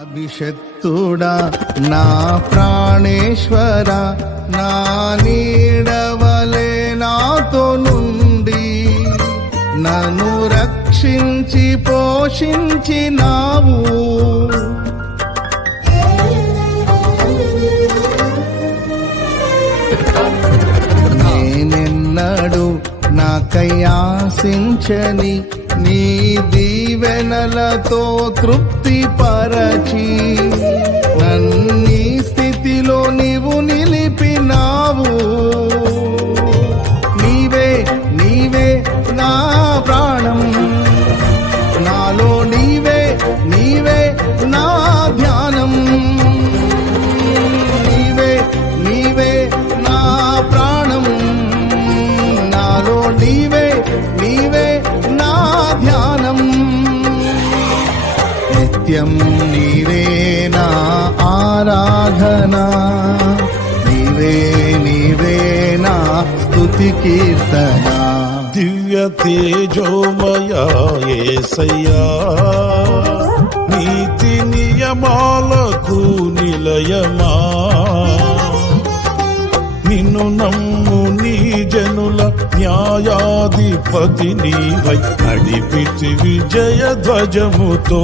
అభిషక్తుడా నా ప్రాణేశ్వర, నా నీడవలే నాతో నుండి నన్ను రక్షించి పోషించినావు. నేనెన్నడు నాకై ఆశించని నీ దీవెనలతో తృప్తి పరచి నన్నీ స్థితిలో నీవు నిలిపినావు. నీవే నీవే నా ప్రాణం, నాలో నీవే నీవే నా ధ్యానం. నీవే నీవే నా ప్రాణం, నాలో నీవే నీవే నా ధ్యానం. నిత్యం నీవే నా ఆరాధన, నీవే నీవే నా స్తుతి కీర్తన. దివ్య తేజోమయా యేసయ్యా, నీతి నియమాలకు నిలయమా, నిన్ను నమ్ము నీ జనుల న్యాయాధిపతి నీవై నడిపితి విజయ ధ్వజముతో.